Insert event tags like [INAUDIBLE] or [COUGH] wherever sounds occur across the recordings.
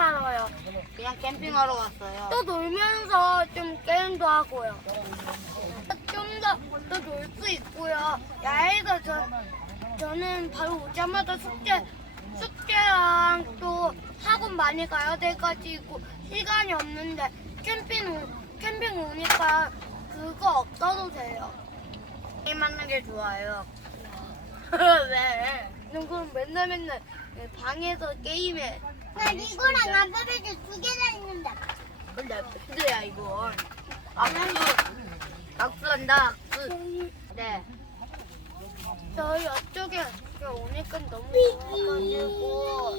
많아요. 그냥 캠핑하러 왔어요. 또 놀면서 좀 게임도 하고요. 좀더더놀수 있고요. 야외에서 저, 저는 바로 오자마자 숙제 숙제랑 또 학원 많이 가야 돼가지고 시간이 없는데 캠핑 오, 캠핑 오니까 그거 없어도 돼요. 게임 하는 게 좋아요. [LAUGHS] 왜? 넌 그럼 맨날 맨날 방에서 게임해. 나 이거랑 아빠를 두 개나 있는데. 그건 내 패드야 이건. 악수. 악수한다. 악수. 네. 저희 이쪽에 오니까 너무 좋아가지고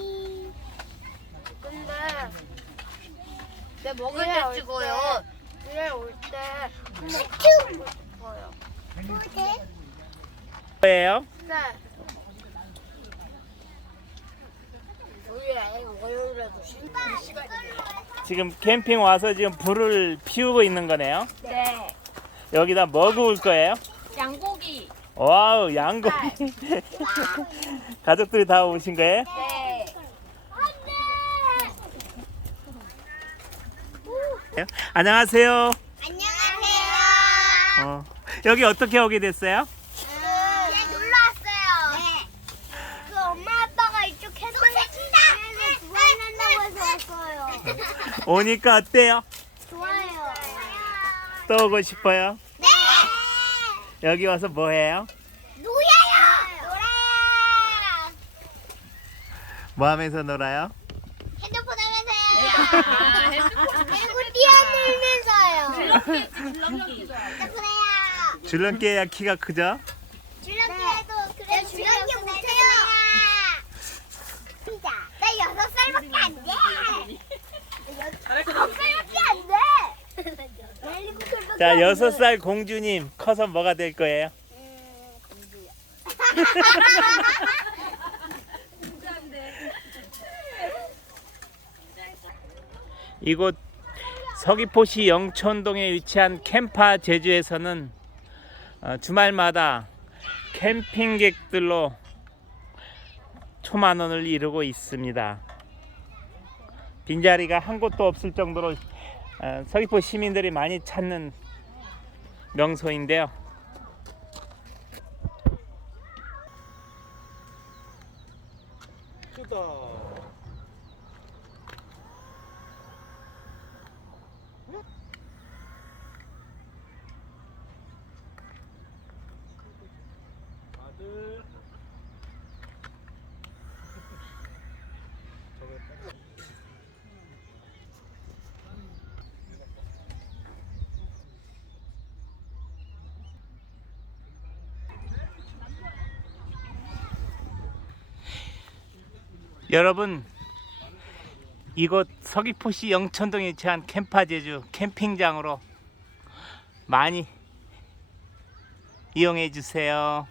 근데 내 먹을 그래, 때올 찍어요. 집에 올때 한번! 가보고 싶어요. 뭐지? 예요? 네. 우리 월요일에도 쉬는 시간이 지금 캠핑 와서 지금 불을 피우고 있는 거네요. 네. 여기다 뭐 구울 거예요? 양고기. 와우, 양고기. [LAUGHS] 가족들이 다 오신 거예요? 네. 안녕하세요. 안녕하세요. 어, 여기 어떻게 오게 됐어요? 그냥 놀러 왔어요. 네. 그 엄마 아빠가 이쪽 해동에서 구원한다고 해서 왔어요. 오니까 어때요? 좋아요. 또 오고 싶어요? 네. 여기 와서 뭐 해요? 놀아요. 놀아요. 뭐 하면서 놀아요? 핸드폰 하면서요. 아, 핸드폰. 그리고 뛰어놀면서요. 핸드폰 해요. 줄넘기 해야 키가 크죠? 줄넘기 해도 그래 줄넘기 못해요. 피자. 나 여섯 살밖에 안 돼. 여섯 살밖에 안 돼. 나 일곱 살밖에 자. 여섯 살 공주님 커서 뭐가 될 거예요? 이곳 서귀포시 영천동에 위치한 캠파 제주에서는 어, 주말마다 캠핑객들로 초만원을 이루고 있습니다. 빈자리가 한 곳도 없을 정도로 어, 서귀포 시민들이 많이 찾는 명소인데요. 여러분 이곳 서귀포시 영천동에 위치한 캠파 제주 캠핑장으로 많이 이용해 주세요.